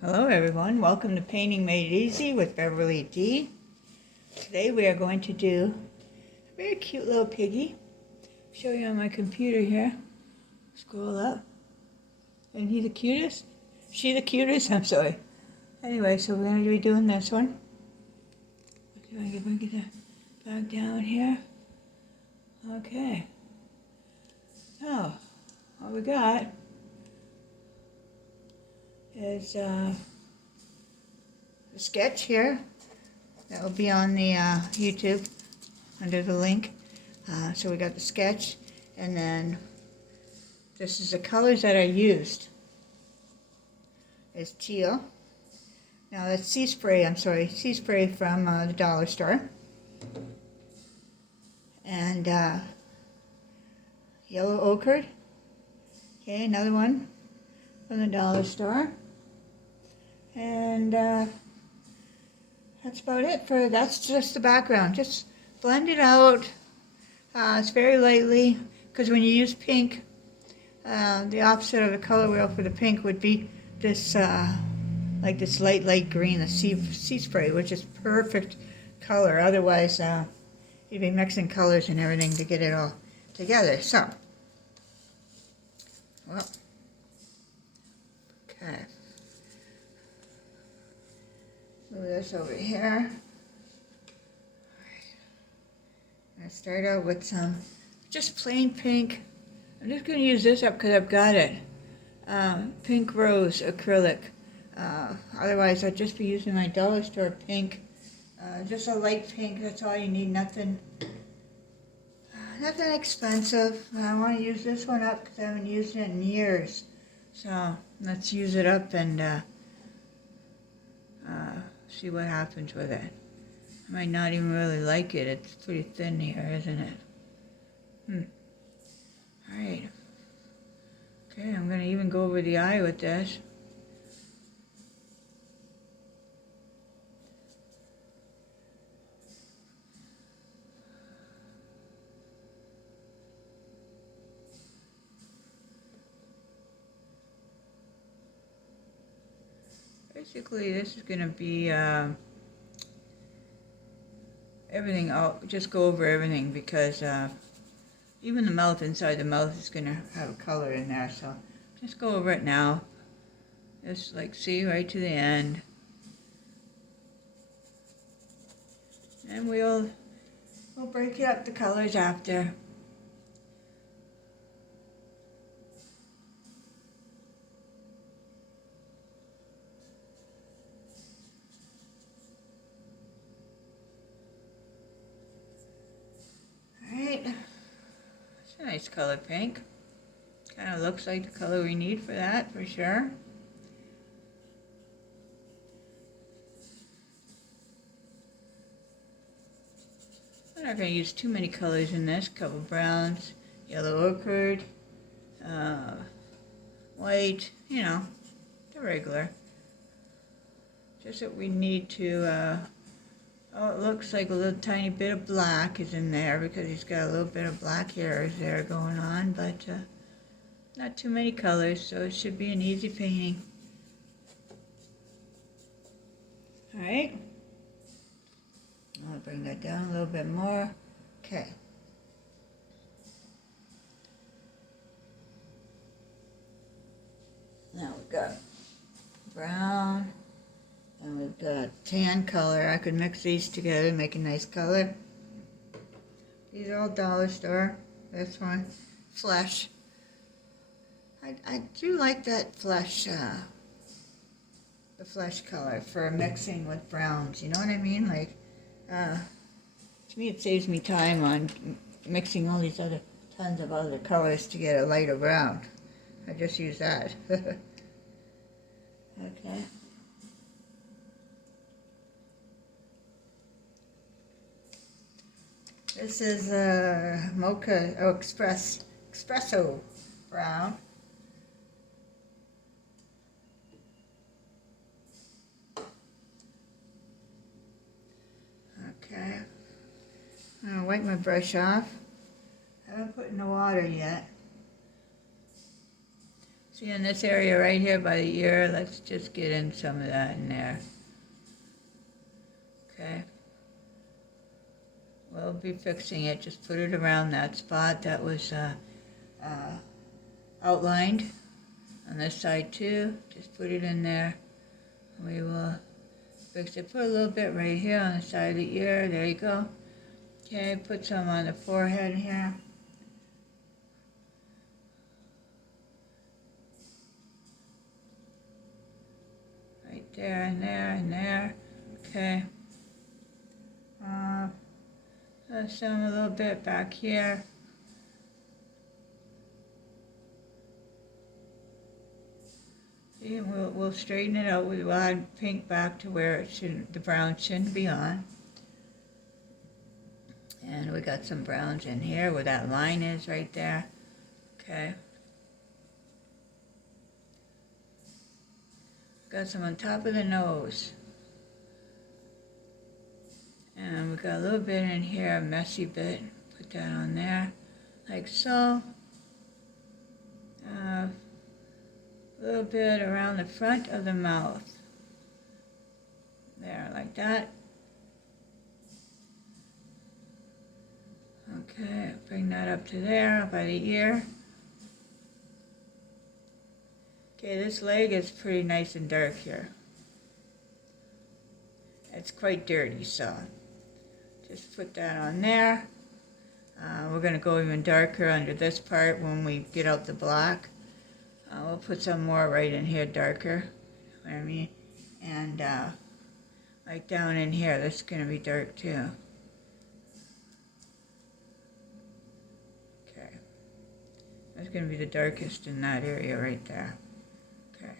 Hello everyone, welcome to Painting Made Easy with Beverly D. Today we are going to do a very cute little piggy. Show you on my computer here. Scroll up. Isn't he the cutest? She the cutest? I'm sorry. Anyway, so we're going to be doing this one. I'm going to bring it back down here. Okay. So, what we got is the sketch here. That will be on the YouTube under the link. So we got the sketch, and then this is the colors that I used. It's teal. Now that's sea spray from the dollar store. And yellow ochre. Okay, another one from the dollar store. And that's about it. That's just the background. Just blend it out. It's very lightly, because when you use pink, the opposite of the color wheel for the pink would be this, like this light green, the sea spray, which is perfect color. Otherwise, you'd be mixing colors and everything to get it all together. So, well, okay. Move this over here. I'm going to start out with some just plain pink. I'm just going to use this up because I've got it. Pink rose acrylic. Otherwise, I'd just be using my dollar store pink. Just a light pink, that's all you need. Nothing expensive. I want to use this one up because I haven't used it in years. So let's use it up and see what happens with it. I might not even really like it. It's pretty thin here, isn't it? Alright. Okay, I'm going to even go over the eye with this. Basically, this is going to be everything. I'll just go over everything because even the mouth, inside the mouth, is going to have a color in there. So just go over it now. Just like see right to the end. And we'll break it up the colors after. It's a nice color pink. Kind of looks like the color we need for that, for sure. I'm not going to use too many colors in this. Couple browns, yellow ochre, white, you know, the regular. Just that we need to oh, it looks like a little tiny bit of black is in there because he's got a little bit of black hairs there going on, but not too many colors, so it should be an easy painting. Alright. I'll bring that down a little bit more. Okay. Now we've got brown. And we've got tan color. I could mix these together and make a nice color. These are all dollar store. This one, flesh. I do like that flesh, the flesh color for mixing with browns. You know what I mean? Like, to me it saves me time on mixing all these other tons of other colors to get a lighter brown. I just use that. Okay. This is mocha, espresso brown. Okay. I'm going to wipe my brush off. I haven't put in the water yet. See, in this area right here by the ear, let's just get in some of that in there. Okay. We'll be fixing it. Just put it around that spot that was outlined on this side too. Just put it in there. We will fix it. Put a little bit right here on the side of the ear. There you go. Okay, put some on the forehead here. Right there and there and there. Okay. Some a little bit back here. See, we'll straighten it out. We'll add pink back to where it shouldn't, the brown shouldn't be on. And we got some browns in here where that line is right there. Okay. Got some on top of the nose. And we got a little bit in here, a messy bit. Put that on there, like so. A little bit around the front of the mouth. There, like that. Okay, bring that up to there, by the ear. Okay, this leg is pretty nice and dark here. It's quite dirty, so just put that on there. We're going to go even darker under this part when we get out the black. We'll put some more right in here, darker. You know what I mean? And like down in here, this is going to be dark too. Okay. That's going to be the darkest in that area right there. Okay.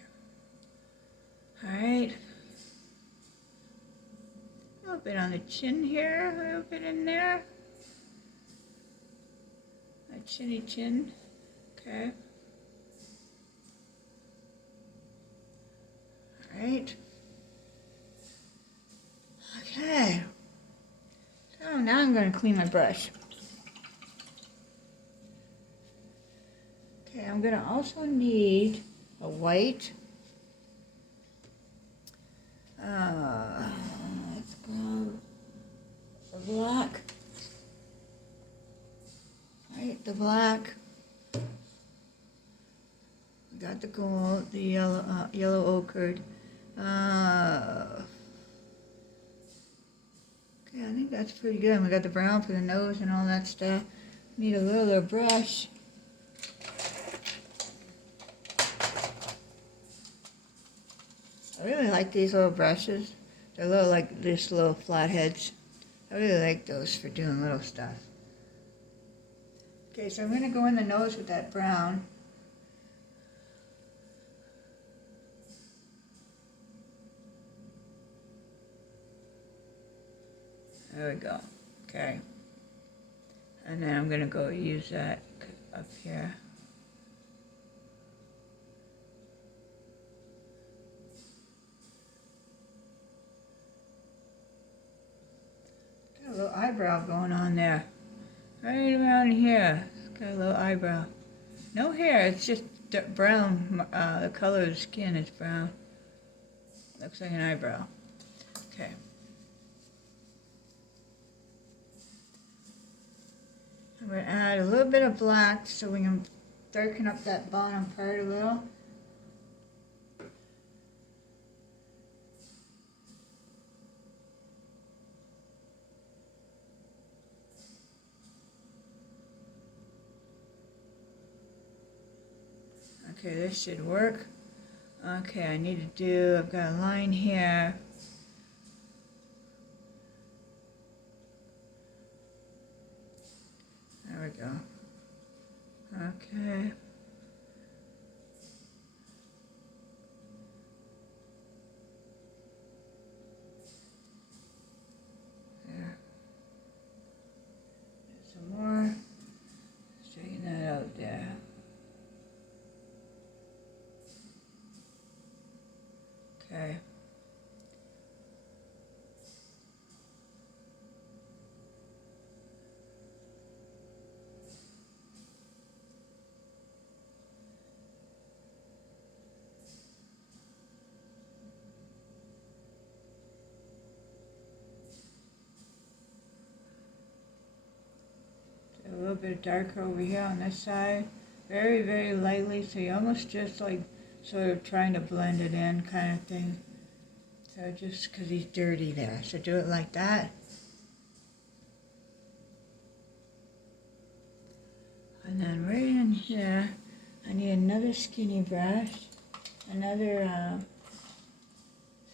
Alright. A little bit on the chin here, a little bit in there. A chinny chin. Okay. Alright. Okay. So now I'm going to clean my brush. Okay, I'm going to also need a white. Let's grab the black. Right, the black. We got the gold, the yellow ochred. Okay, I think that's pretty good. We got the brown for the nose and all that stuff. Need a little brush. I really like these little brushes. They're little like this little flatheads. I really like those for doing little stuff. Okay, so I'm going to go in the nose with that brown. There we go. Okay. And then I'm going to go use that up here. Got a little eyebrow going on there. Right around here. It's got a little eyebrow. No hair, it's just brown. The color of the skin is brown. Looks like an eyebrow. Okay. I'm going to add a little bit of black so we can darken up that bottom part a little. Okay, this should work. Okay, I need to do, I've got a line here. There we go. Okay. There. Some more. Straighten that out there. Okay. bit darker over here on this side. Very, very lightly, so you almost just like sort of trying to blend it in kind of thing. So just because he's dirty there. So do it like that. And then right in here, I need another skinny brush, another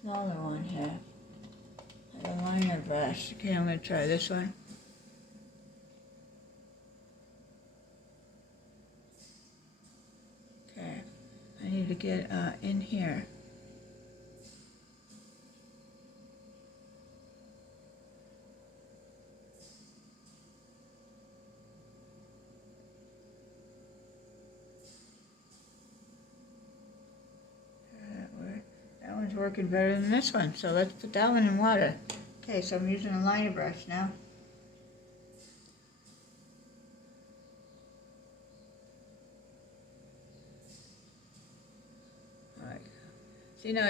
smaller one here, like a liner brush. Okay, I'm going to try this one. Okay, I need to get in here. That one's working better than this one, so let's put that one in water. Okay, so I'm using a liner brush now. Alright. See now,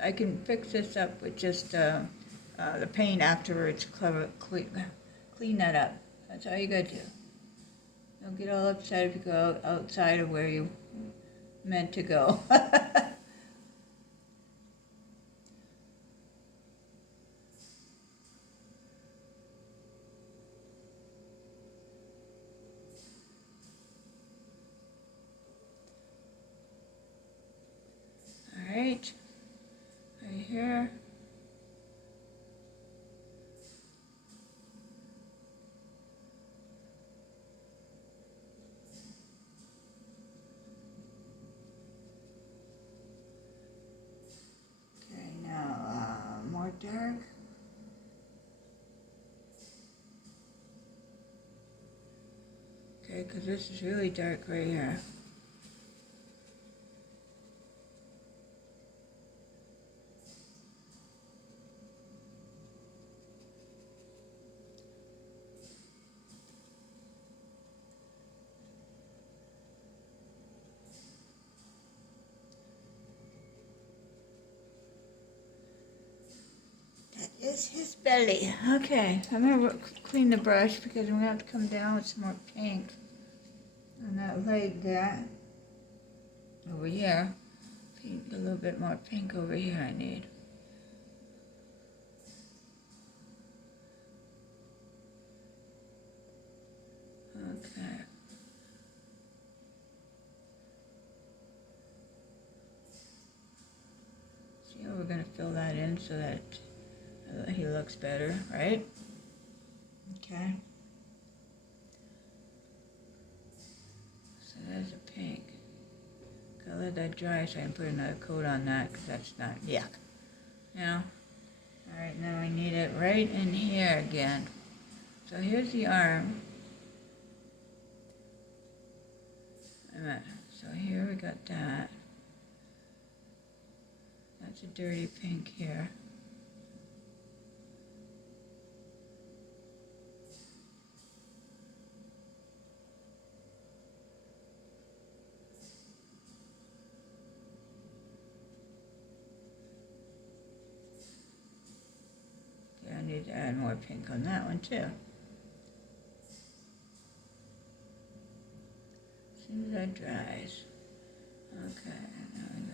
I can fix this up with just the paint afterwards. Clean that up. That's all you gotta do. Don't get all upset if you go outside of where you meant to go. Right here. Okay, now more dark. Okay, because this is really dark right here. Is his belly. Okay, I'm going to clean the brush because I'm going to have to come down with some more pink on that leg there. Over here. Pink, a little bit more pink over here I need. Okay. See how we're going to fill that in so that he looks better, right? Okay. So there's a pink. Gotta let that dry so I can put another coat on that because that's not yuck. Now, alright, now I need it right in here again. So here's the arm. So here we got that. That's a dirty pink here. Okay, I need to add more pink on that one too. As soon as that dries. Okay, there we go.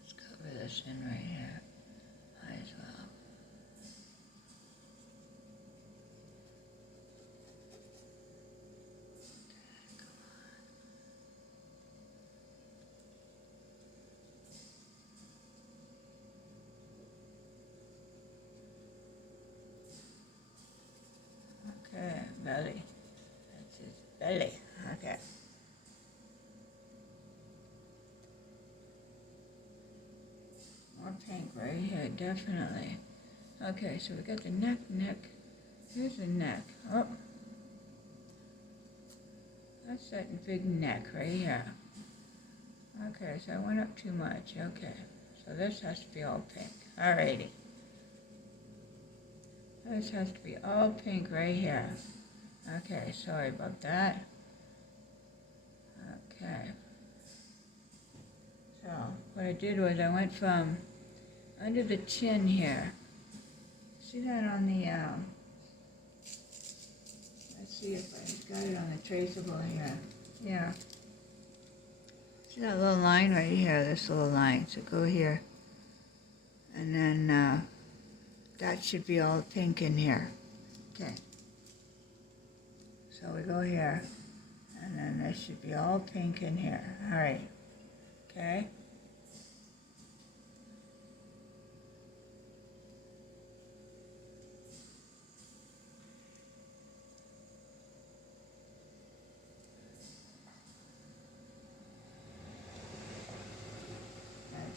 Let's cover this in right here. Might as well. Okay, belly. That's his belly. Okay. More pink right here, definitely. Okay, so we got the neck. Here's the neck. Oh. That's that big neck right here. Okay, so I went up too much. Okay, so this has to be all pink. Alrighty. This has to be all pink right here. Okay, sorry about that. Okay. So what I did was I went from under the chin here. See that on the, let's see if I got it on the traceable here. Yeah. See that little line right here, this little line. So go here. And then that should be all pink in here. Okay. So we go here. And then this should be all pink in here. All right. Okay.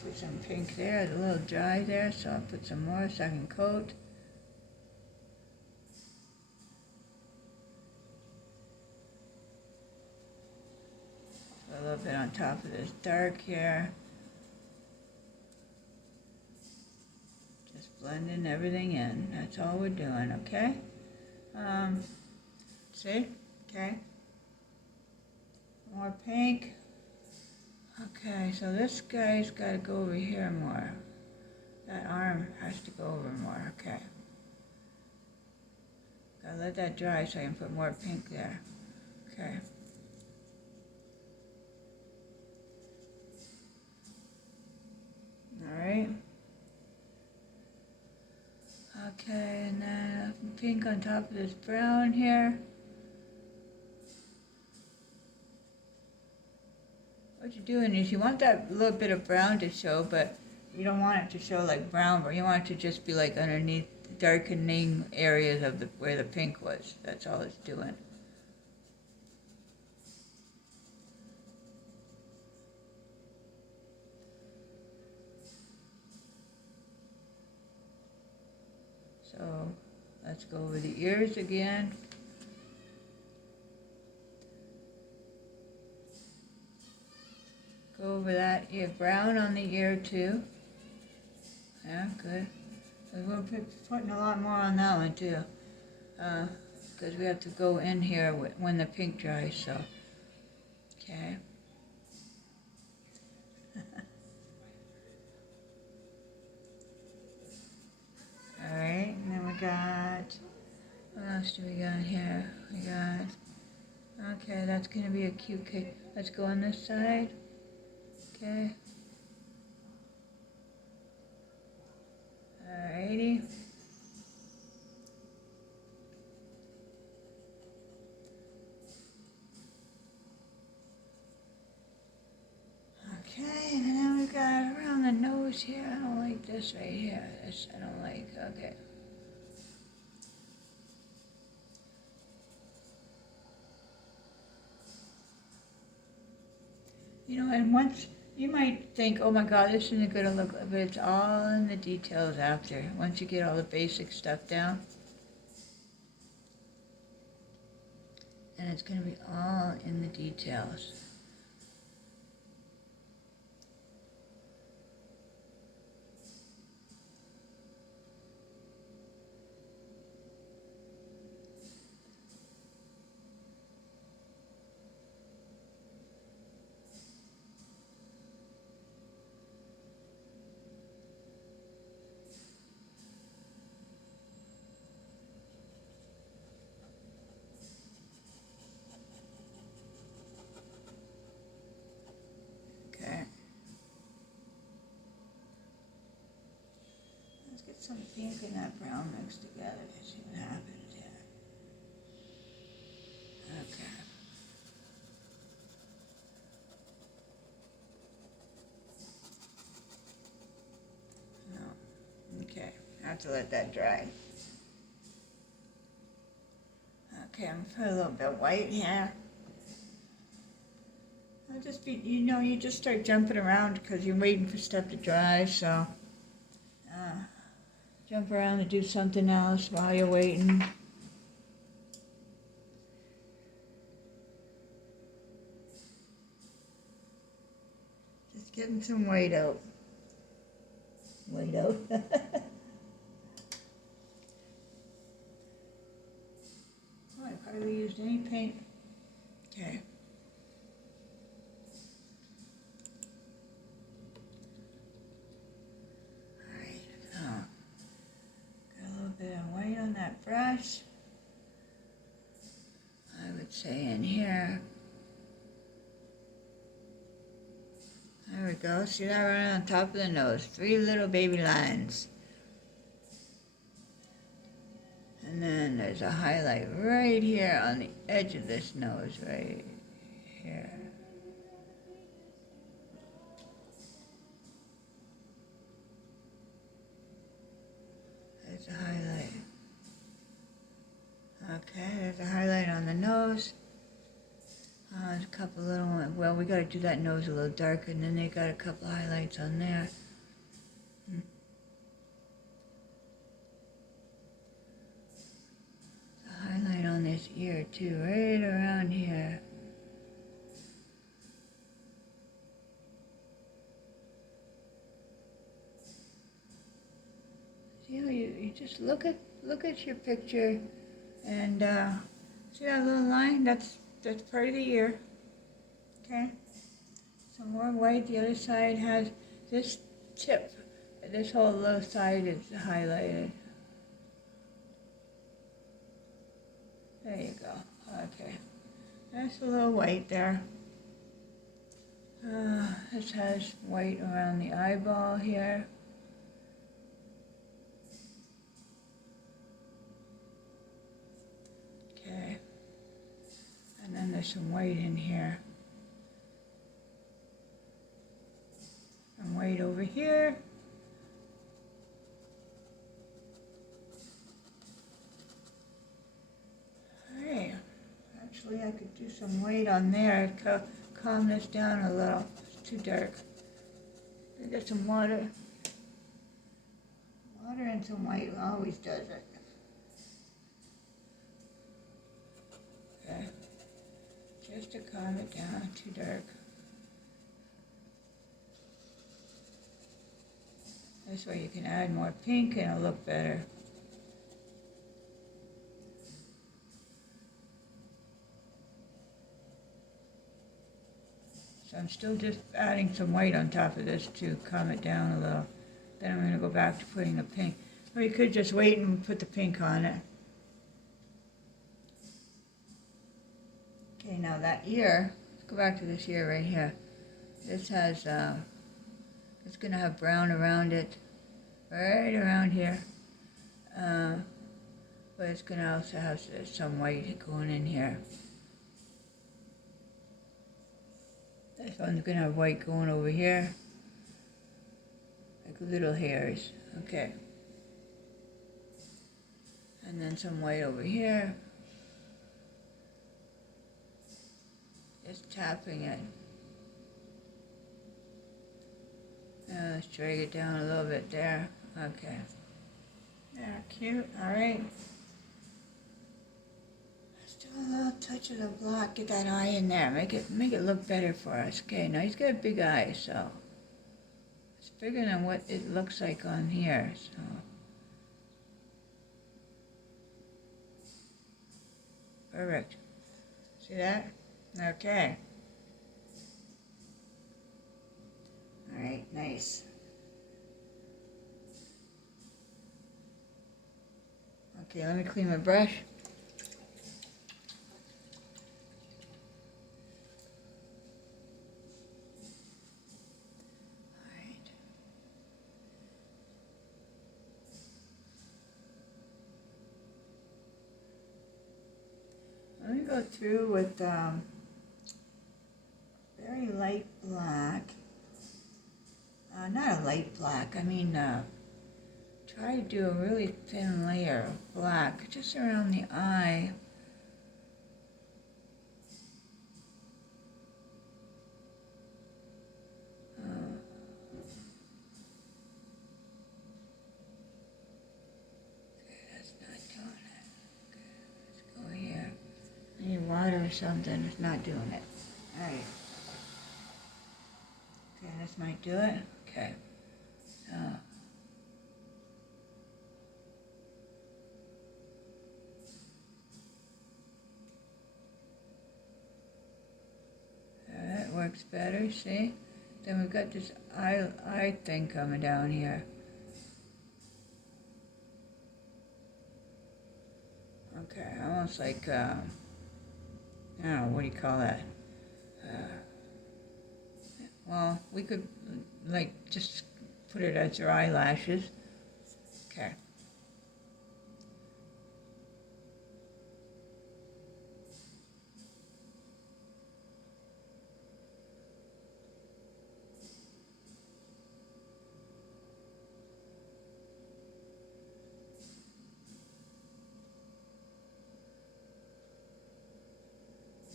Put some pink there, it's a little dry there, so I'll put some more so I can coat. Put a little bit on top of this dark here. Just blending everything in, that's all we're doing, okay? See? Okay. More pink. Okay, so this guy's got to go over here more. That arm has to go over more, okay. Gotta let that dry so I can put more pink there. Okay. Alright. Okay, and then pink on top of this brown here. What you're doing is you want that little bit of brown to show, but you don't want it to show like brown, but you want it to just be like underneath darkening areas of where the pink was. That's all it's doing. So let's go over the ears again. Go over that ear, brown on the ear too. Yeah, good. So we're putting a lot more on that one too, because we have to go in here when the pink dries. So, okay. All right, and then we got. What else do we got here? We got. Okay, that's gonna be a cute cake. Let's go on this side. Okay. Alrighty. Okay, and then we've got around the nose here. I don't like this right here. This I don't like. Okay. You know, and once you might think, oh my God, this isn't going to look, but it's all in the details after. Once you get all the basic stuff down. And it's going to be all in the details. Get some pink and that brown mixed together to see what happens here. Okay. No. Okay. I have to let that dry. Okay, I'm gonna put a little bit of white here. I'll just be, you just start jumping around because you're waiting for stuff to dry, so. Jump around and do something else while you're waiting. Just getting some white out. White out. Oh, I hardly used any paint. Okay. that brush, I would say in here. There we go. See that right on top of the nose? 3 little baby lines. And then there's a highlight right here on the edge of this nose, right here. There's a highlight. Okay, there's a highlight on the nose. There's a couple little ones. Well, we got to do that nose a little darker, and then they got a couple highlights on there. A highlight on this ear too, right around here. You know, you just look at your picture, and see that little line? That's part of the ear. Okay. Some more white. The other side has this tip. This whole low side is highlighted. There you go. Okay. That's a little white there. This has white around the eyeball here. Okay. And then there's some white in here. Some white over here. Alright. Actually, I could do some white on there to calm this down a little. It's too dark. I get some water. Water and some white always does it. Okay. Just to calm it down, too dark. This way you can add more pink and it'll look better. So I'm still just adding some white on top of this to calm it down a little. Then I'm going to go back to putting the pink. Or you could just wait and put the pink on it. Okay, now that ear, let's go back to this ear right here. This has, it's going to have brown around it, right around here. But it's going to also have some white going in here. This one's going to have white going over here, like little hairs. Okay. And then some white over here. Just tapping it. Now let's drag it down a little bit there. Okay. There, cute. Alright. Let's do a little touch of the black. Get that eye in there. Make it look better for us. Okay, now he's got a big eye, so it's bigger than what it looks like on here, so. Perfect. See that? Okay. Alright, nice. Okay, let me clean my brush. Alright. Let me go through with very light black. Not a light black, I mean try to do a really thin layer of black just around the eye. Okay, that's not doing it. Okay, let's go here. I need water or something, it's not doing it. Alright. Okay, this might do it. Okay. So. That works better, see? Then we've got this eye thing coming down here. Okay, almost like, I don't know, what do you call that? Well, we could, like, just put it as your eyelashes. Okay.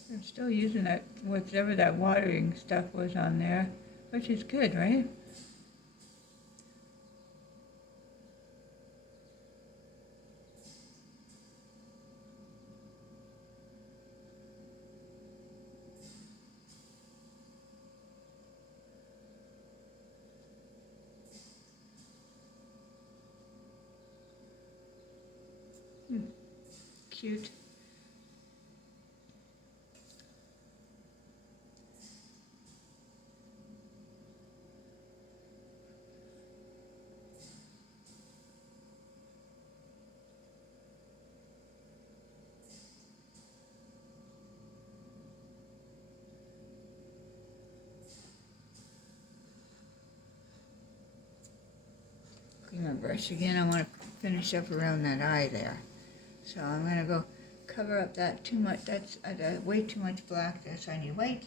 I'm still using that, whatever that watering stuff was on there, which is good, right? Cute. Clean my brush again. I want to finish up around that eye there. So I'm going to go cover up that too much. That's way too much black there, so I need white.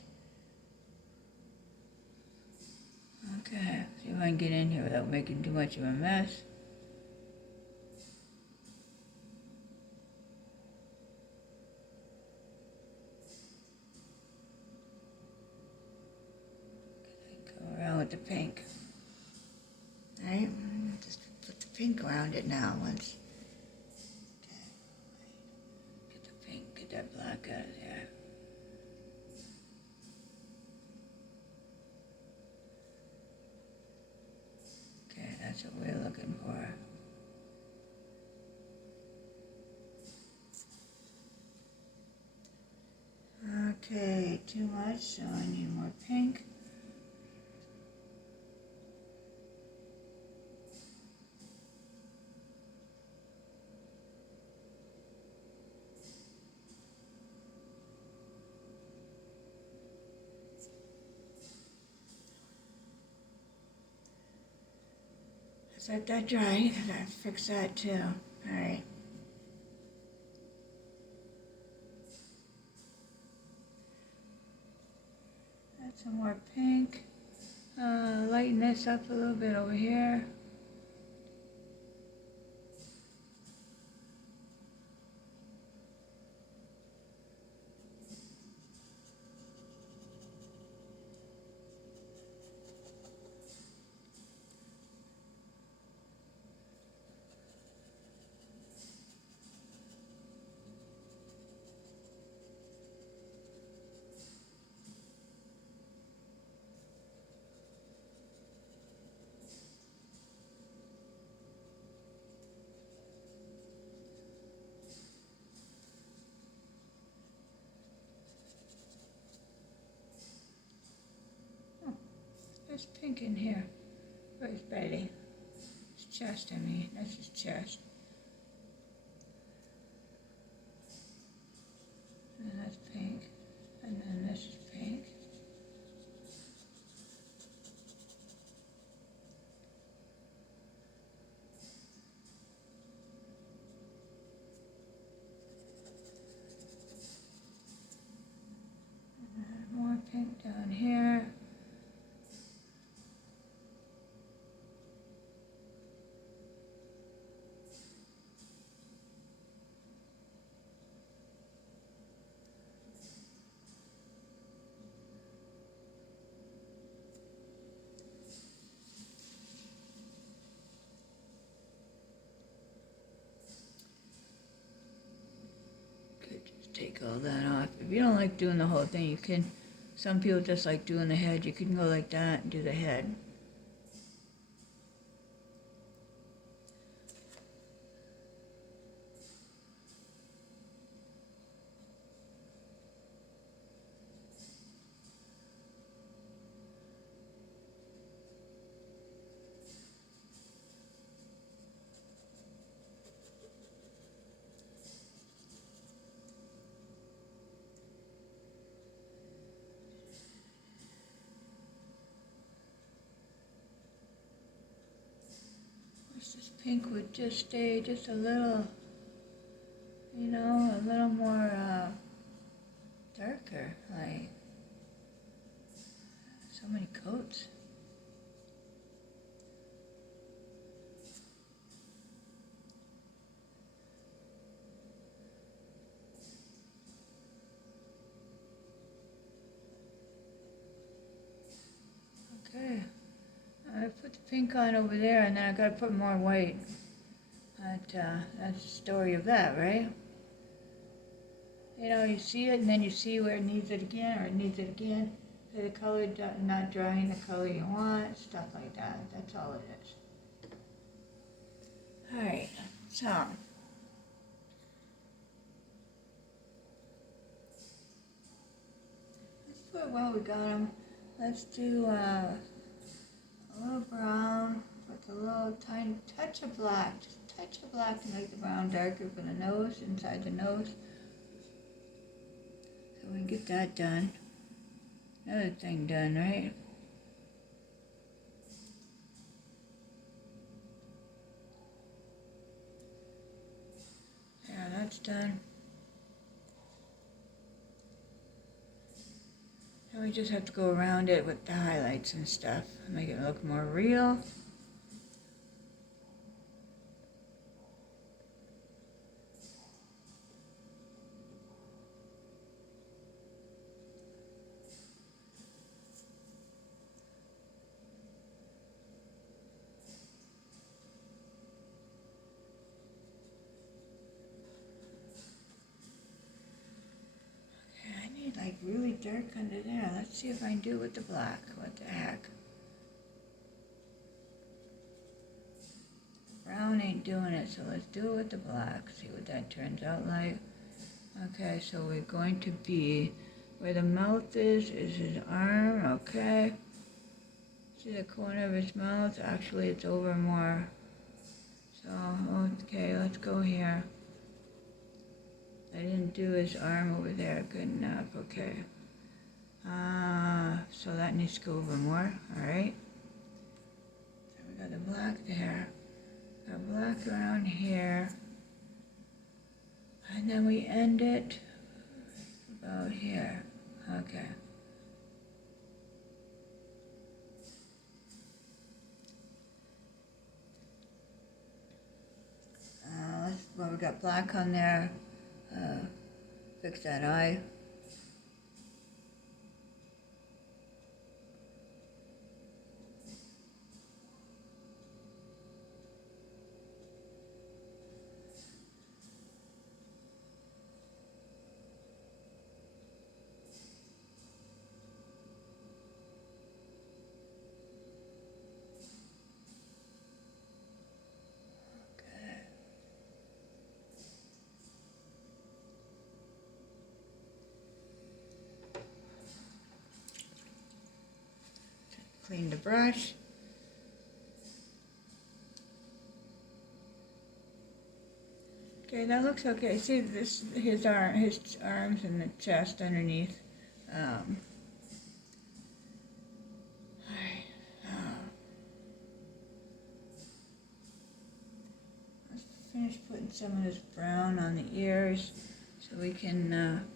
Okay, see if I can get in here without making too much of a mess. Go around with the pink. Alright, just put the pink around it now once. Get the pink, get that black out of there. Okay, that's what we're looking for. Okay, too much, so I need more pink. Let's let that dry, because I fix that too. Alright. Add some more pink. Lighten this up a little bit over here. There's pink in here. Where's Betty? His chest, I mean. That's his chest. And that's pink. And then this is pink. And more pink down here. Take all that off. If you don't like doing the whole thing, you can, some people just like doing the head. You can go like that and do the head. pink would just stay just a little, you know, a little more darker, like so many coats. Okay, I put the pink on over there, and then I gotta put more white. But that's the story of that, right? You know, you see it, and then you see where it needs it again, or it needs it again. So the color not drying the color you want, stuff like that. That's all it is. All right, so let's put, well, we got them. Let's do a little brown with a little tiny touch of black, just a touch of black to make the brown darker for the nose, inside the nose. So we get that done. Another thing done, right? Yeah, that's done. And we just have to go around it with the highlights and stuff, make it look more real. Like really dark under there. Let's see if I can do it with the black. What the heck? Brown ain't doing it, so let's do it with the black. See what that turns out like. Okay, so we're going to be where the mouth is his arm. Okay. See the corner of his mouth? Actually, it's over more. So, okay, let's go here. I didn't do his arm over there good enough, okay. So that needs to go over more, alright. So we got the black there. Got black around here. And then we end it about here, okay. Well, we got black on there. Fix that eye. Clean the brush. Okay, that looks okay. See this, his arms and the chest underneath. Let's finish putting some of this brown on the ears so we can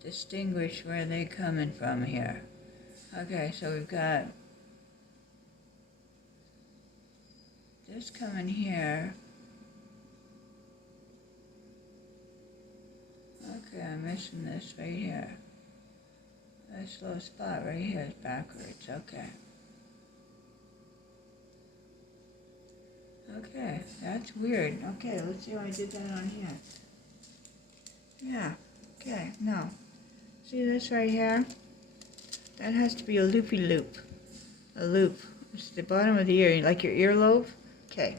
distinguish where they're coming from here. Okay, so we've got this coming here. Okay, I'm missing this right here. This little spot right here is backwards, okay. Okay, that's weird. Okay, let's see how I did that on here. Yeah, okay, no. See this right here? That has to be a loopy loop. A loop. It's the bottom of the ear, like your earlobe. Okay.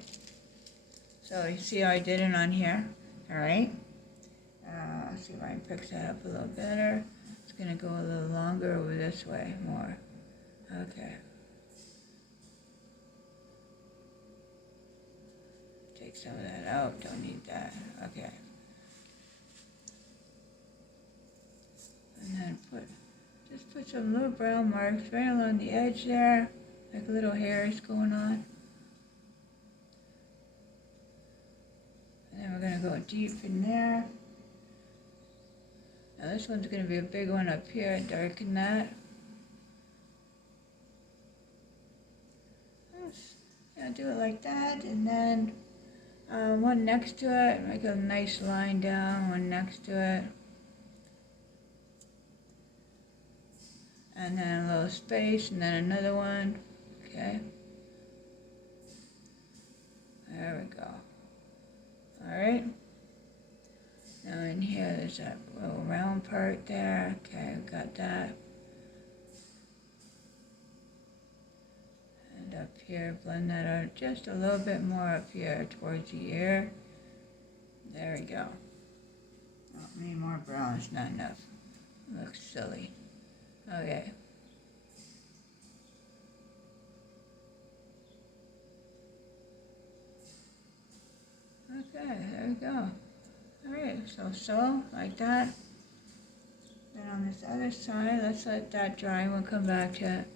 So you see how I did it on here? Alright. Let's see if I can pick that up a little better. It's going to go a little longer over this way, more. Okay. Take some of that out, don't need that. Okay. And then just put some little brown marks right along the edge there, like little hairs going on. go deep in there. Now this one's going to be a big one up here, darken that. Yeah, do it like that, and then one next to it, make a nice line down, one next to it. And then a little space, and then another one, okay. There we go. Alright. Now in here, there's that little round part there. Okay, we got that. And up here, blend that out just a little bit more up here towards the ear. There we go. Oh, need more brown, it's not enough. It looks silly. Okay. Okay, there we go. Alright, so, like that. Then on this other side, let's let that dry. We'll come back to it.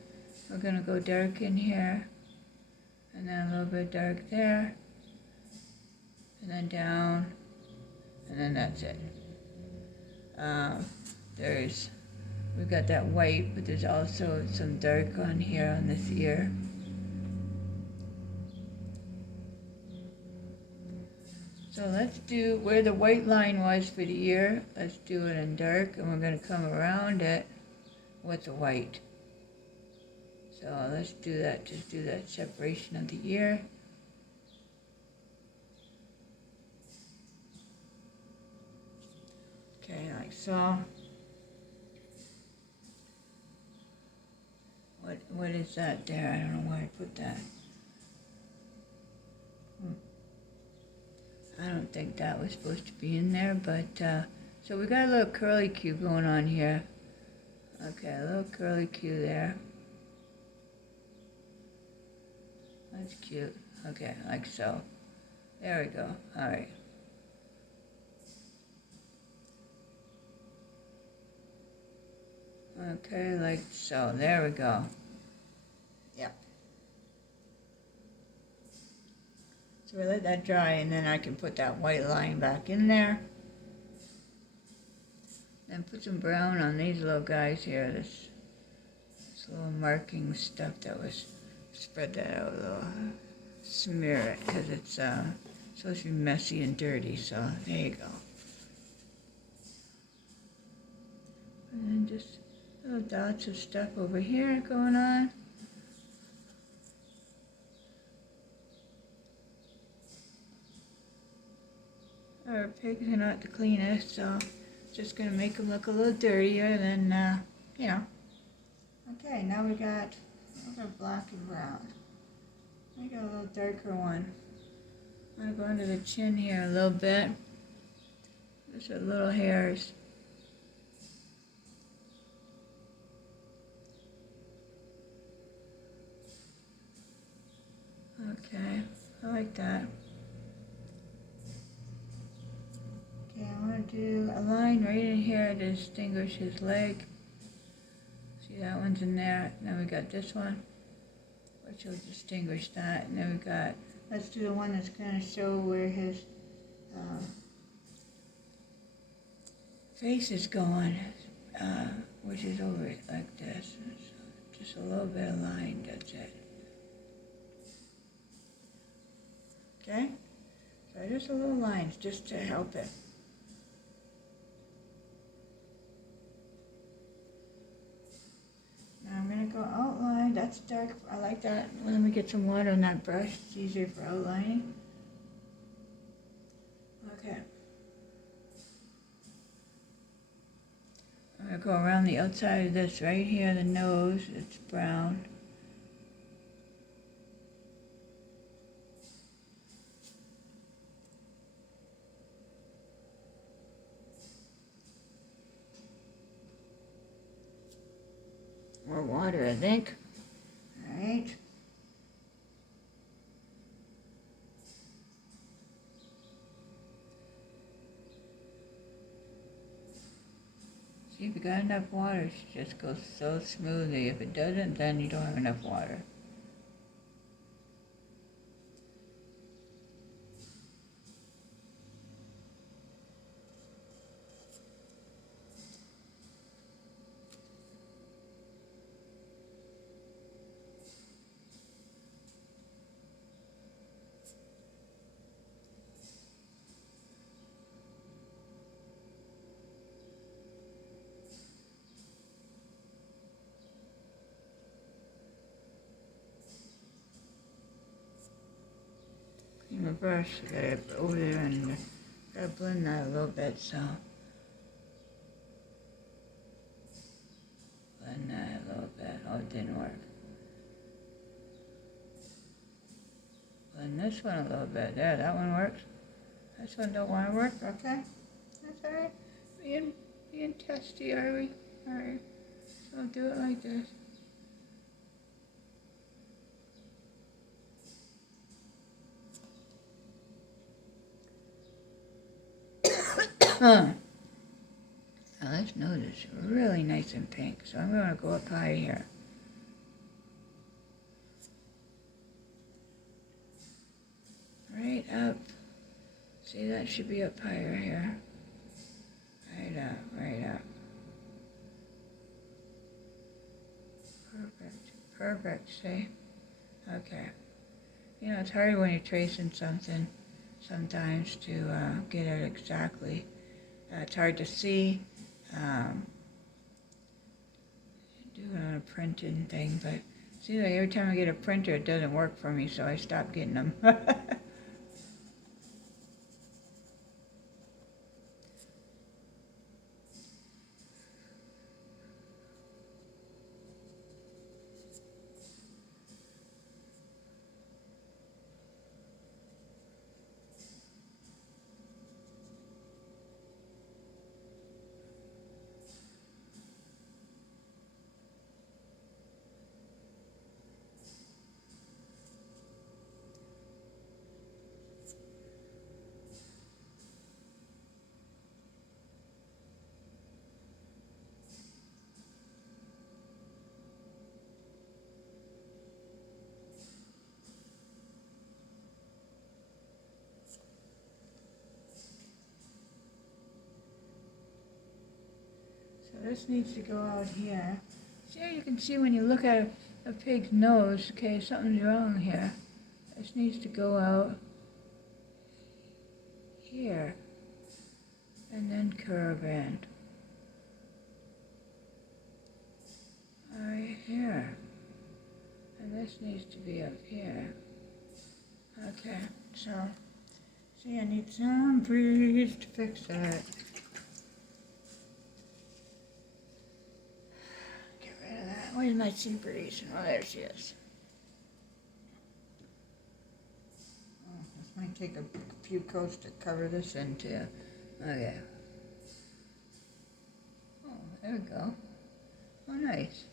We're going to go dark in here. And then a little bit dark there. And then down. And then that's it. We've got that white, but there's also some dark on here on this ear. So let's do where the white line was for the ear, let's do it in dark, and we're going to come around it with the white. So let's do that, just do that separation of the ear. Okay, like so. What is that there? I don't know where I put that. I don't think that was supposed to be in there, but, so we got a little curly Q going on here. Okay, a little curly Q there. That's cute. Okay, like so. There we go. Alright. Okay, like so. There we go. Yep. So we let that dry, and then I can put that white line back in there. Then put some brown on these little guys here. This little marking stuff that was, spread that out a little. Smear it, because it's supposed to be messy and dirty, so there you go. And then just little dots of stuff over here going on. Our pigs are not the cleanest, so just going to make them look a little dirtier than, you know. Okay, now we got black and brown. I got a little darker one. I'm going to go under the chin here a little bit. Just a little hairs. Okay, I like that. Okay, I want to do a line right in here to distinguish his leg. See, that one's in there. Then we got this one, which will distinguish that. And then we got, let's do the one that's going to show where his face is going, which is over it like this. So just a little bit of line, that's it. Okay? So just a little lines just to help it. Now I'm going to go outline. That's dark. I like that. Let me get some water on that brush. It's easier for outlining. Okay. I'm going to go around the outside of this right here, the nose. It's brown. More water, I think. All right. See, if you got enough water, it should just go so smoothly. If it doesn't, then you don't have enough water. brush. I got it over there and gotta blend that a little bit, so. Blend that a little bit. Oh, it didn't work. Blend this one a little bit. There, that one works. This one don't want to work. Okay. That's alright. Being testy, are we? Alright. So I'll do it like this. Now this nose is really nice and pink, so I'm going to go up high here. Right up. See, that should be up higher here. Right up, right up. Perfect, perfect, see? Okay. You know, it's hard when you're tracing something sometimes to get it exactly. It's hard to see. Do it on a printed thing, but see, like every time I get a printer, it doesn't work for me, so I stopped getting them. So this needs to go out here. See how you can see when you look at a pig's nose, okay, something's wrong here. This needs to go out here and then curve in. Right here. And this needs to be up here. Okay, so, see, I need some breeze to fix that. Get rid of that. Where's my sea breeze? Oh, there she is. Oh, this might take a few coats to cover this in too. Okay. Oh, there we go. Oh, nice.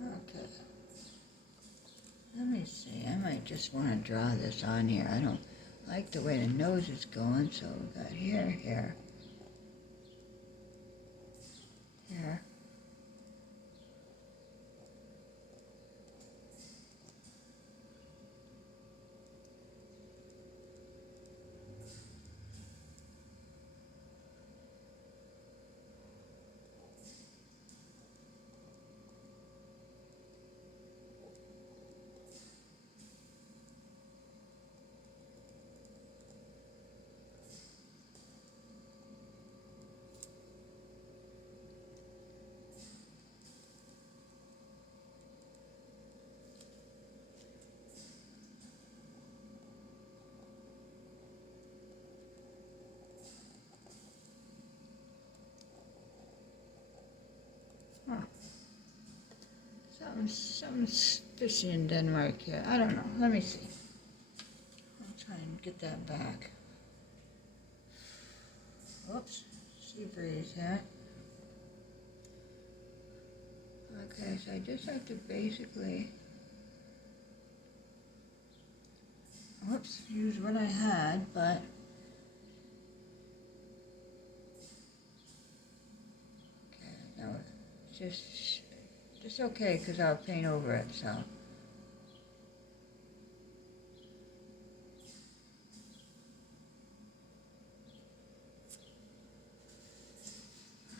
Okay. Let me see. I might just want to draw this on here. I don't like the way the nose is going, so we got here, here, here. Huh. Something's fishy in Denmark here. I don't know. Let me see. I'll try and get that back. Whoops. Sea breeze here. Okay, so I just have to basically use what I had, but okay, no, just okay because I'll paint over it. So.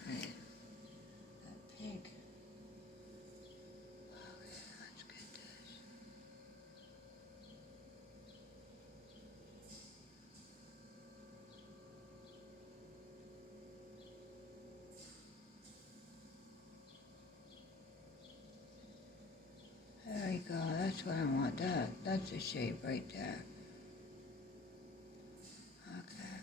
Right. That pig. Okay, let's get this. There we go, that's what I want, that's the shape right there. Okay.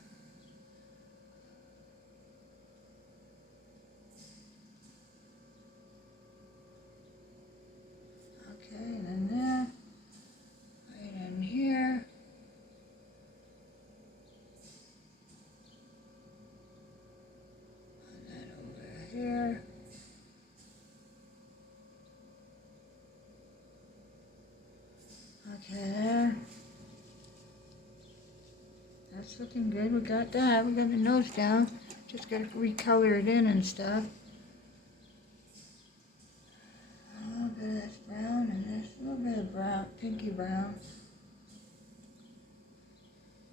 Okay, and then there, right in here. And then over here. Okay, there. That's looking good. We got that. We got the nose down. Just got to recolor it in and stuff. A little bit of this brown and this, a little bit of brown, pinky brown.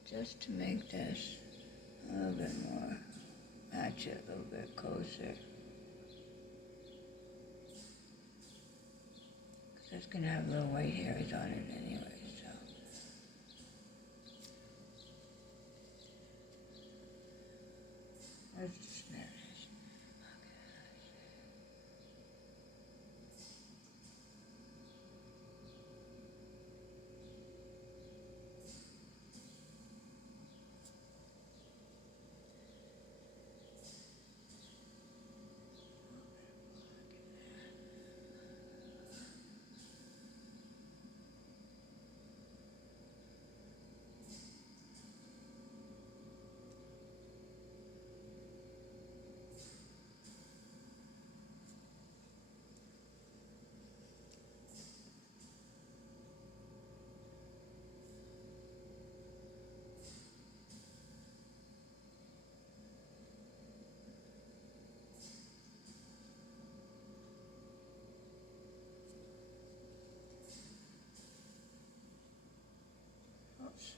Just to make this a little bit more, match it a little bit closer. Because it's going to have little white hairs on it anyway, so. There's the smear. Oops.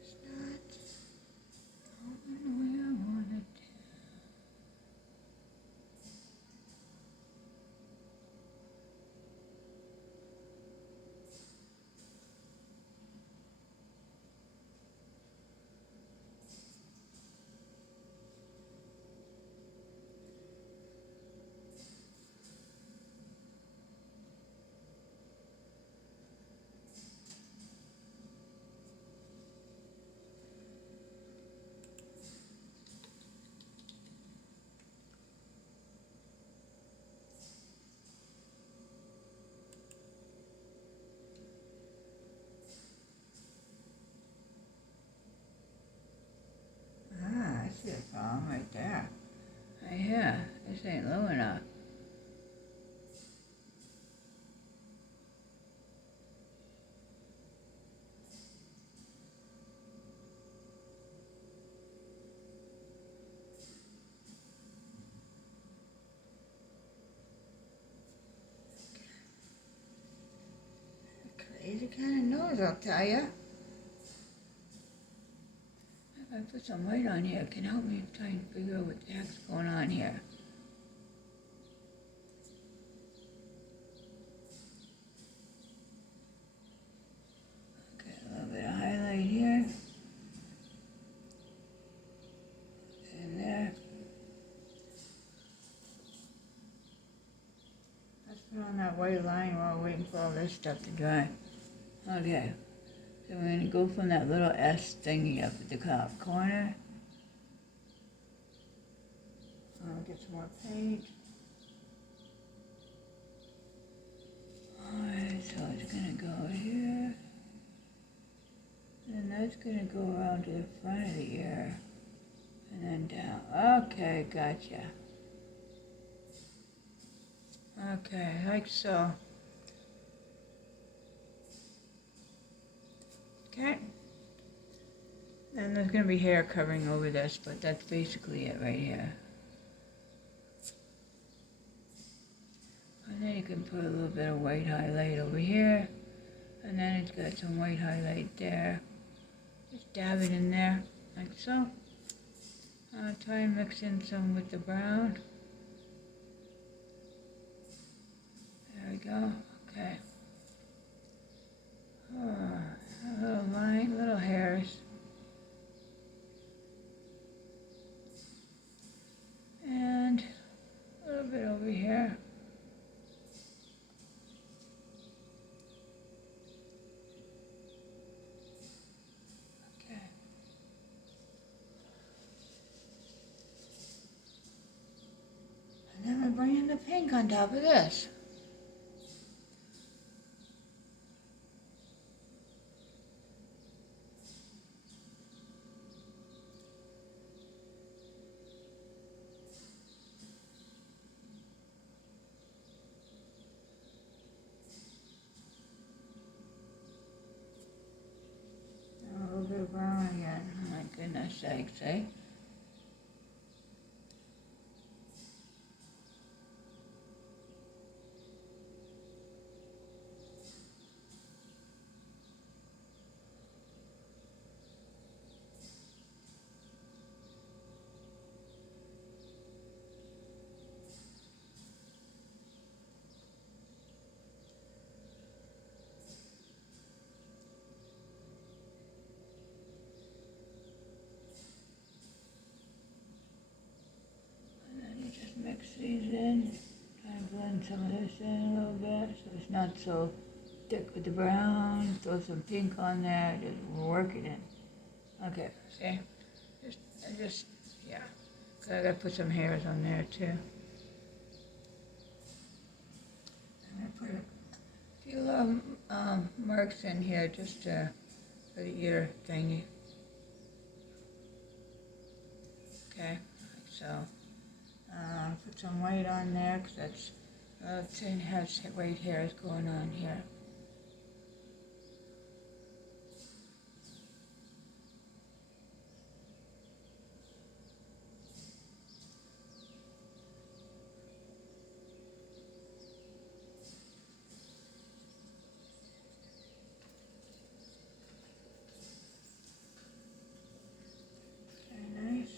It's not going the way I want it. Ah, I see a problem right there. Yeah, this ain't low enough. Crazy kind of nose, I'll tell ya. If I put some white on here, it can help me try and figure out what the heck's going on here. Okay, a little bit of highlight here. And there. Let's put on that white line while we're waiting for all this stuff to dry. Okay, so we're going to go from that little S thingy up at the top corner. I'll get some more paint. Alright, so it's gonna go here. And that's gonna go around to the front of the ear. And then down. Okay, gotcha. Okay, like so. Okay. And there's going to be hair covering over this, but that's basically it right here. And then you can put a little bit of white highlight over here. And then it's got some white highlight there. Just dab it in there, like so. Try and mix in some with the brown. There we go. Okay. A little line, little hairs. And a little bit over here. Okay. And then we're bringing the pink on top of this. A little bit of brown again. Oh my goodness sakes, eh? Mix these in, try and blend some of this in a little bit so it's not so thick with the brown. Throw some pink on there, just work it in. Okay, see? Yeah. I gotta put some hairs on there too. I'm gonna put a few little marks in here just for the ear thingy. Okay, like so. Put some white on there because that's it has white hairs going on here. Very nice.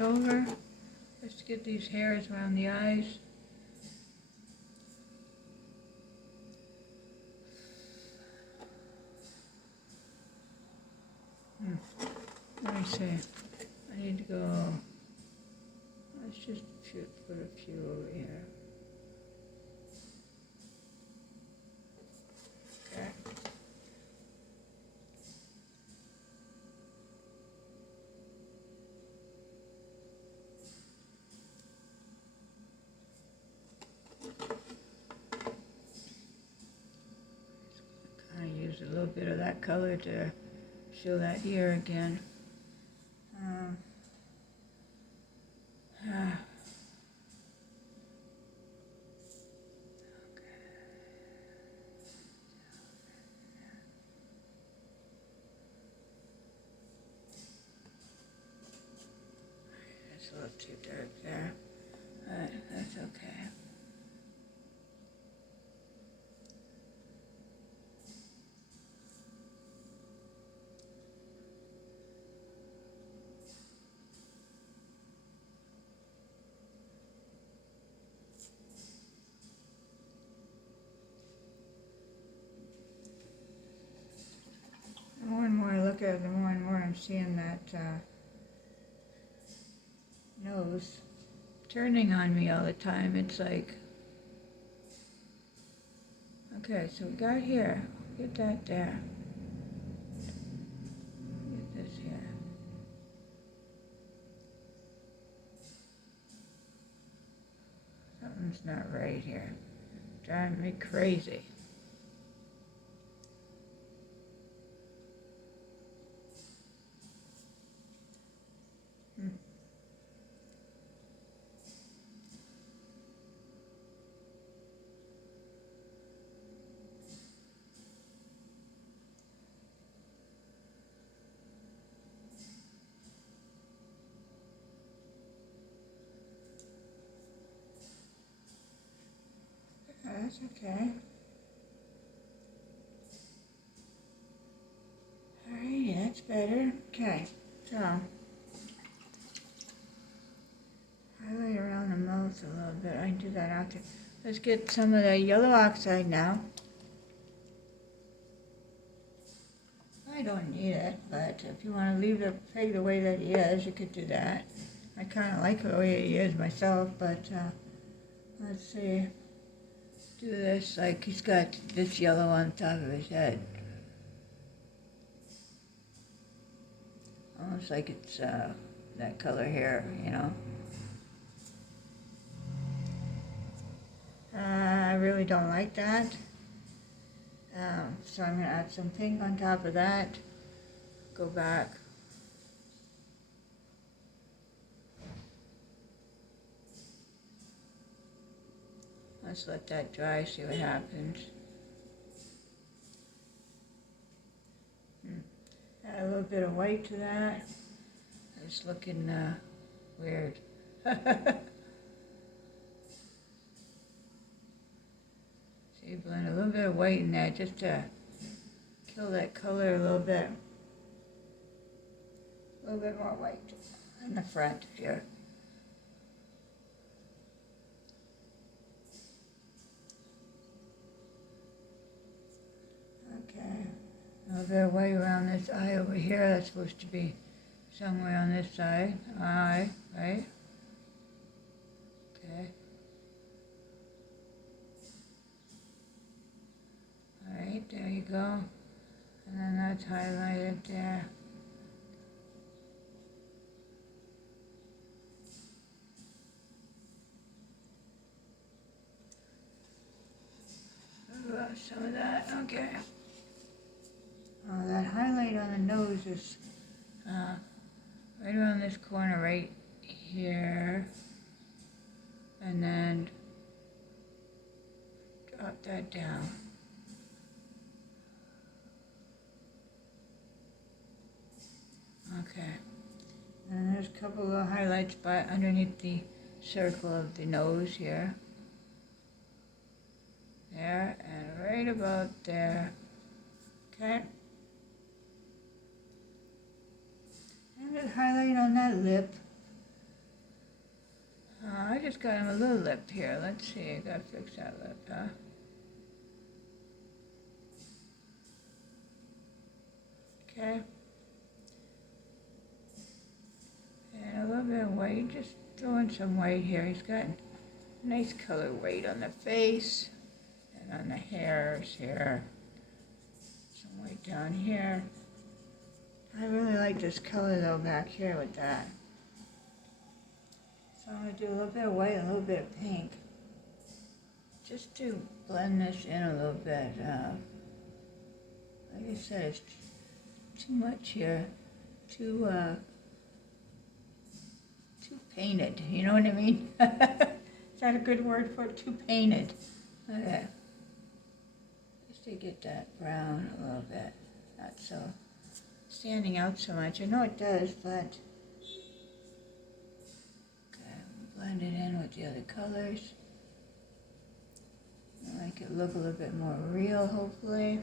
mouse over just to get these hairs around the eyes. Let me see. I need to go. Let's just put a few over here. Okay. Kind of use a little bit of that color to show that ear again. That's a little too dark there. Alright, that's okay. The more and more I look at it, the more and more I'm seeing that nose turning on me all the time. It's like, okay, so we got here. Get that there. Get this here. Something's not right here. Driving me crazy. That's okay. Alright, that's better. Okay, so highlight around the mouth a little bit. I can do that after. Let's get some of the yellow oxide now. I don't need it, but if you want to leave the pig the way that he is, you could do that. I kind of like the way he is myself, but let's see. Do this like he's got this yellow on top of his head. Almost like it's that color here, you know. I really don't like that. So I'm going to add some pink on top of that. Go back. Let's let that dry, see what happens. Add a little bit of white to that. It's looking weird. See, blend a little bit of white in there just to kill that color a little bit. A little bit more white in the front here. Okay. A little bit of white around this eye over here. That's supposed to be somewhere on this side. Eye, right? Okay. Alright, there you go. And then that's highlighted there. Some of that, okay. That highlight on the nose is right around this corner right here. And then drop that down. Okay. And there's a couple of highlights by underneath the circle of the nose here. There, and right about there. Okay. And just highlight on that lip. I just got him a little lip here. Let's see, I gotta fix that lip, huh? Okay. And a little bit of white, just throwing some white here. He's got nice color white on the face and on the hairs here. Some white down here. I really like this color though back here with that. So I'm going to do a little bit of white and a little bit of pink. Just to blend this in a little bit. Like I said, it's too much here. Too painted, you know what I mean? Is that a good word for it? Too painted. Okay. Just to get that brown a little bit. Not so standing out so much. I know it does, but blend it in with the other colors. Make it look a little bit more real, hopefully.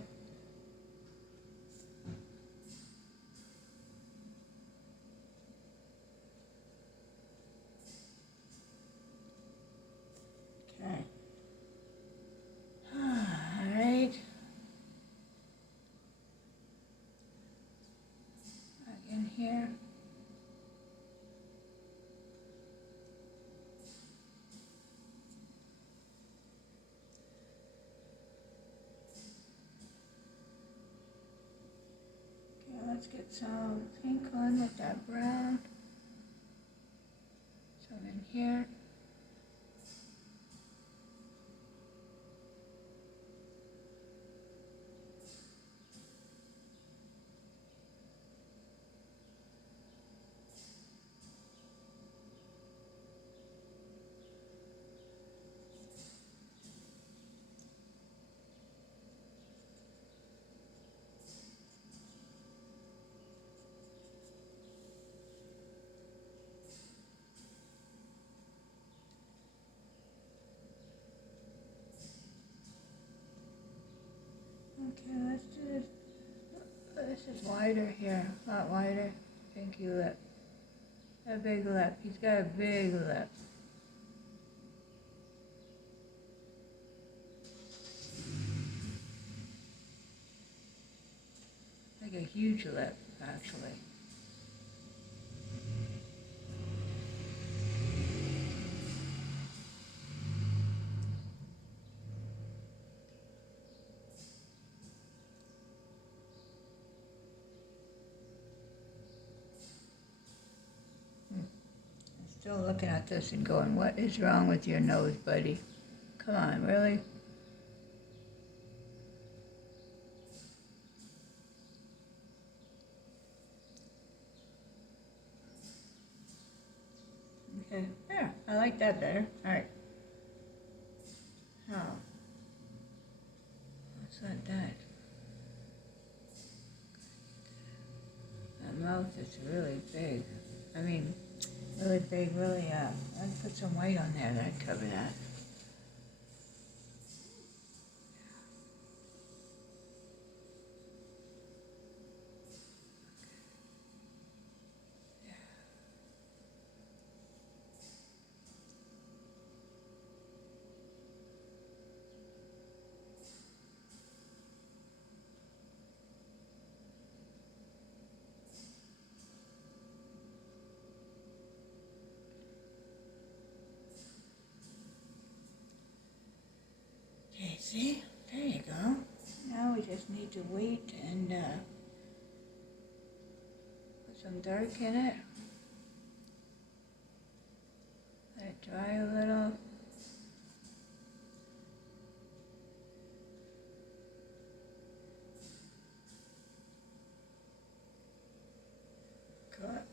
Okay. Alright. Back in here. Let's get some pink on with that brown. Some in here. Okay, let's do this. This is wider here, a lot wider. Pinky lip. A big lip. He's got a big lip. Like a huge lip, actually. Still looking at this and going, what is wrong with your nose, buddy? Come on, really? Okay, there, I like that better. All right. Now, what's that? That mouth is really big. I mean, really big, really, I'd put some white on there, that'd cover that. Okay, see? There you go. Now we just need to wait and put some dark in it. Let it dry a little.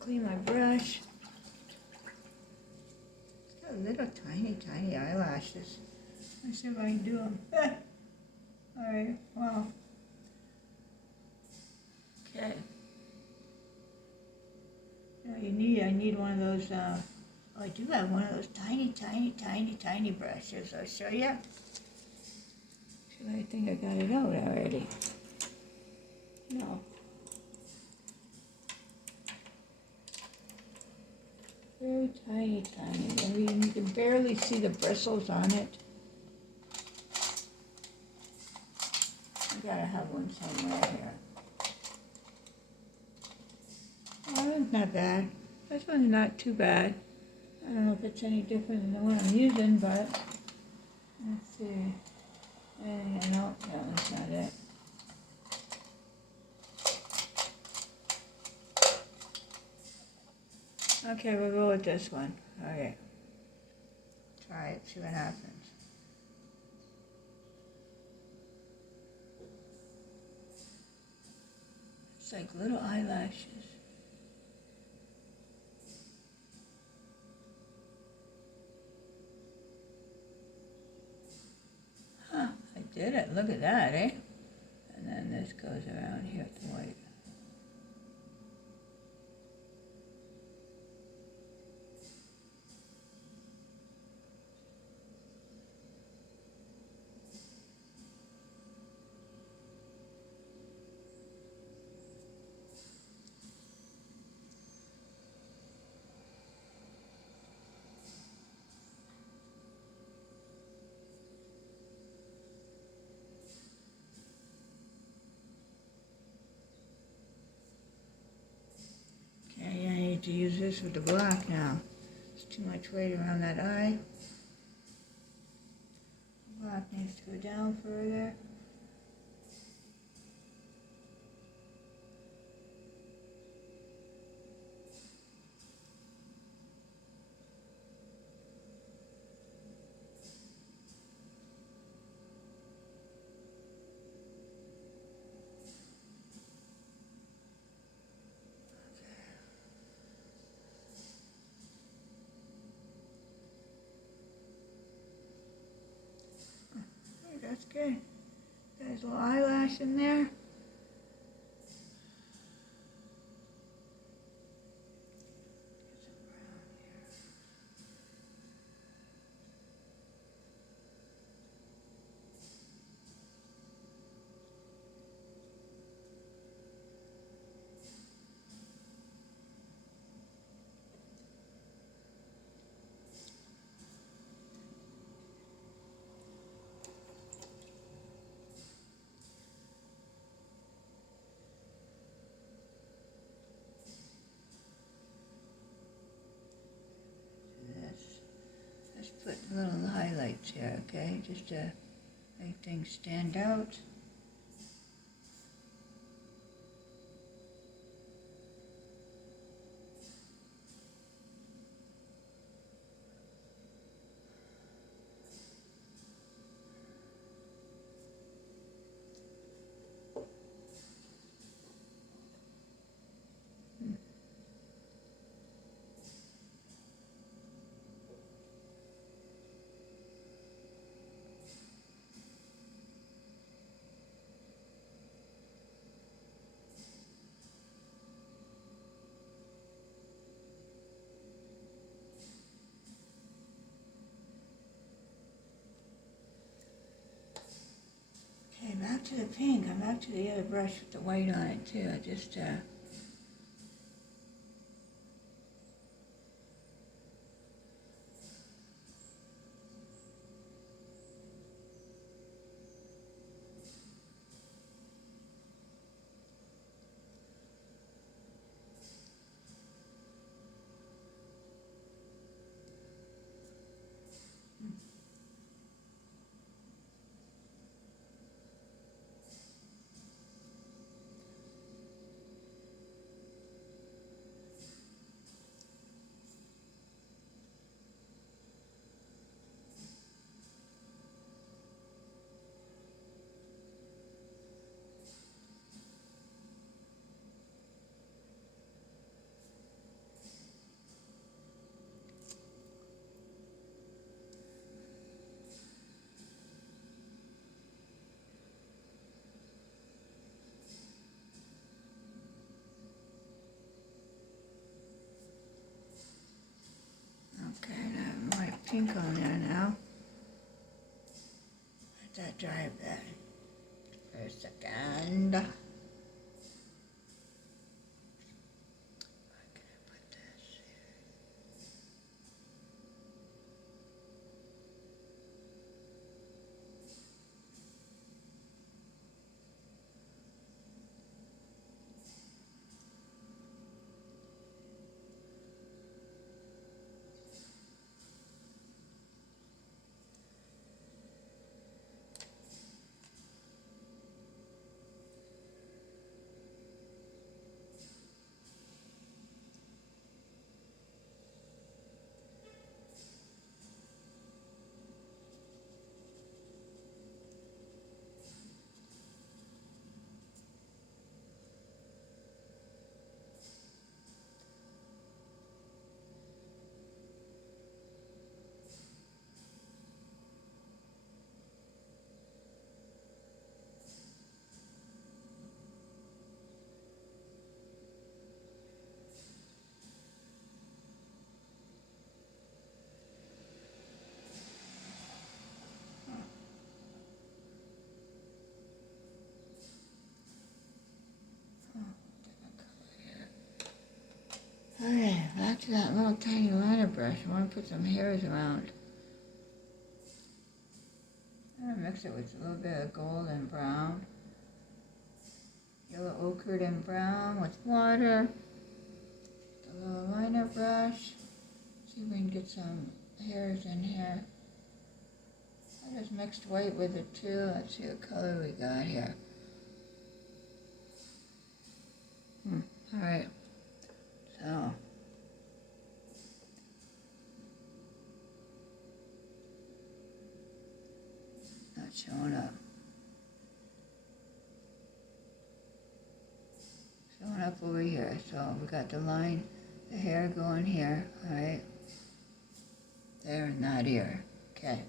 Clean my brush. It's got little tiny eyelashes. Let's see if I can do them. Alright, well. Okay. I need one of those, I do have one of those tiny brushes. I'll show you. I think I got it out already. No. Very tiny. Maybe you need to barely see the bristles on it. I gotta have one somewhere here. Oh, that's not bad. This one's not too bad. I don't know if it's any different than the one I'm using, but let's see. No, that's not it. Okay, we'll go with this one. Okay. Try it, see what happens. It's like little eyelashes. Huh, I did it. Look at that, eh? And then this goes around here with the white. Okay, I need to use this with the black now. There's too much weight around that eye. Black needs to go down further. Okay, that's good. There's a little eyelash in there. Let's put little highlights here, okay? Just to make things stand out. Okay, back to the pink. I'm back to the other brush with the white on it too. I just okay, I have my pink on there now. Let that dry a bit for a second. Where can I put this? back to that little tiny liner brush. I want to put some hairs around. I'm going to mix it with a little bit of gold and brown. Yellow ochre and brown with water. A little liner brush. See if we can get some hairs in here. I just mixed white with it too. Let's see what color we got here. Alright. So. Not showing up. Showing up over here. So we got the line, the hair going here. Alright. There and that ear. Okay.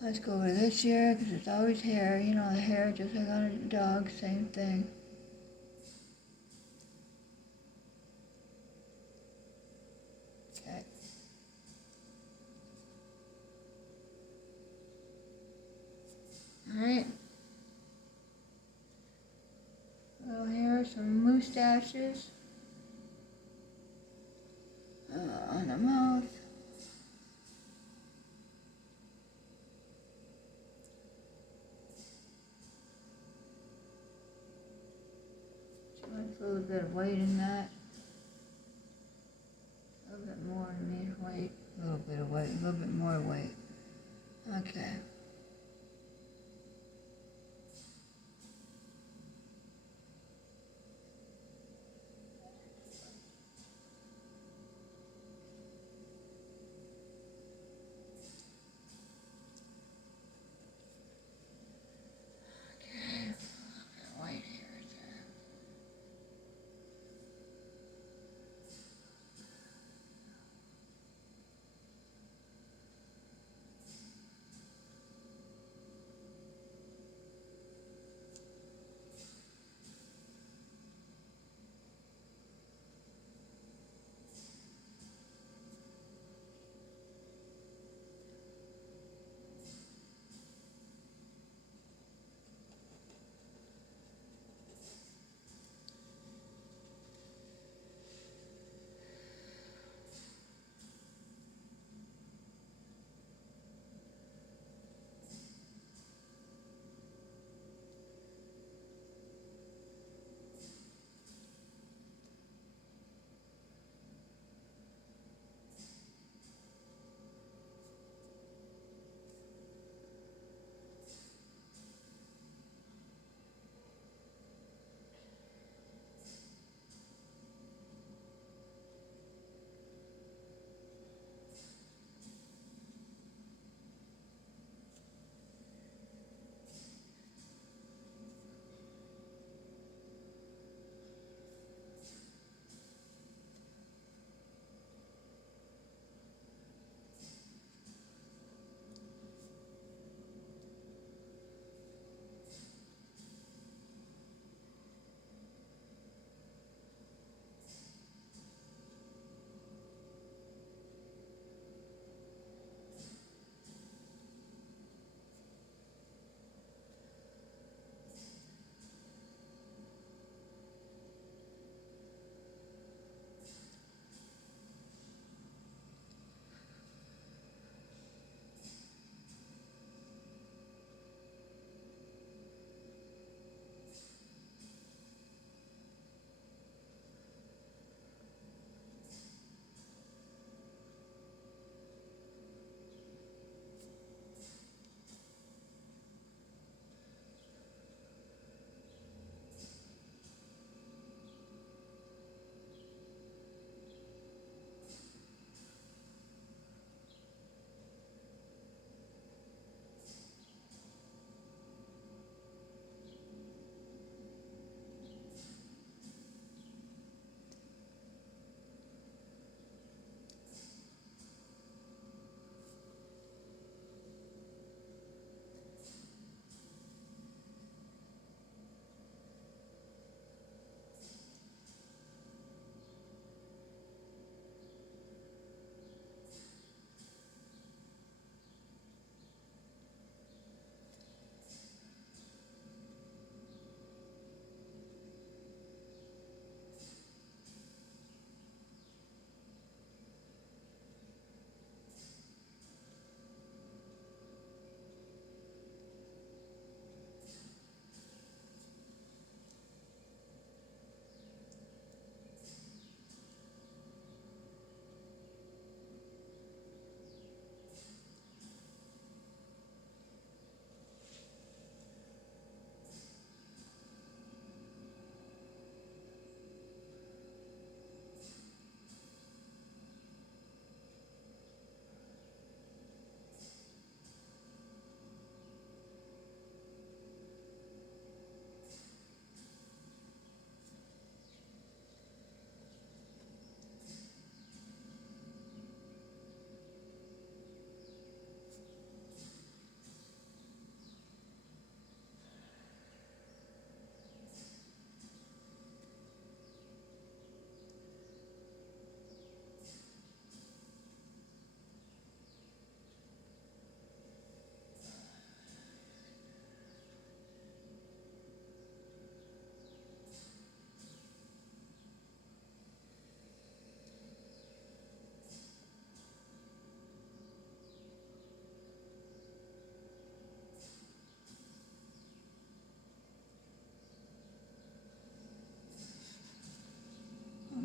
Let's go over this ear because it's always hair. You know, the hair just like on a dog, same thing. Okay. Alright. Little hair, some mustaches. On the mouth. A little bit of white in that. A little bit more, I mean white. A little bit of white, a little bit more white. Okay.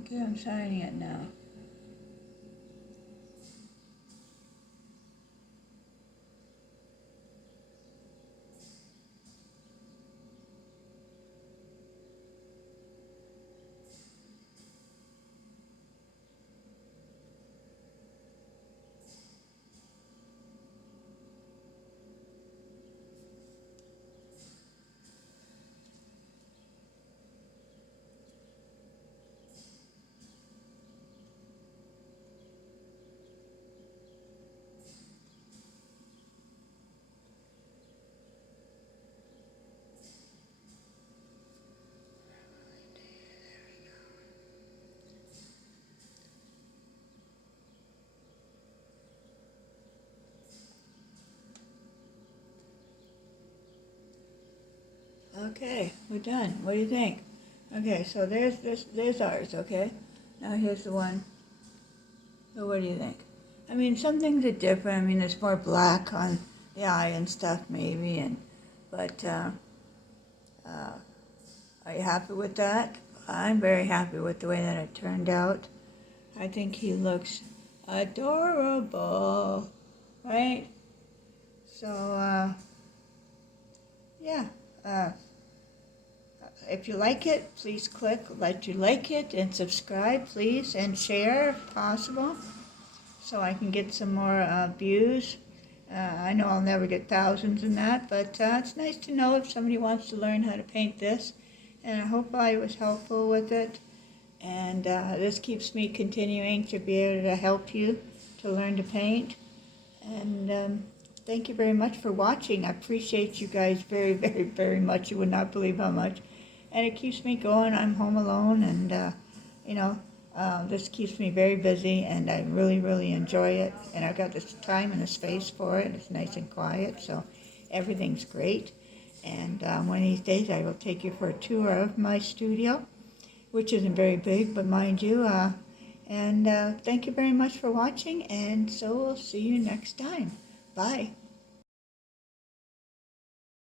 Okay, I'm signing it now. Okay, we're done. What do you think? Okay, so there's ours, okay? Now here's the one. So what do you think? I mean, some things are different. I mean, there's more black on the eye and stuff maybe, but are you happy with that? I'm very happy with the way that it turned out. I think he looks adorable, right? So, yeah. If you like it, please click let you like it and subscribe, please, and share if possible, so I can get some more views. I know I'll never get thousands in that, but it's nice to know if somebody wants to learn how to paint this, and I hope I was helpful with it. And this keeps me continuing to be able to help you to learn to paint. And thank you very much for watching. I appreciate you guys very, very, very much. You would not believe how much. And it keeps me going. I'm home alone, and this keeps me very busy, and I really, really enjoy it. And I've got this time and a space for it. It's nice and quiet, so everything's great. And one of these days I will take you for a tour of my studio, which isn't very big, but mind you. And thank you very much for watching, and so we'll see you next time. Bye.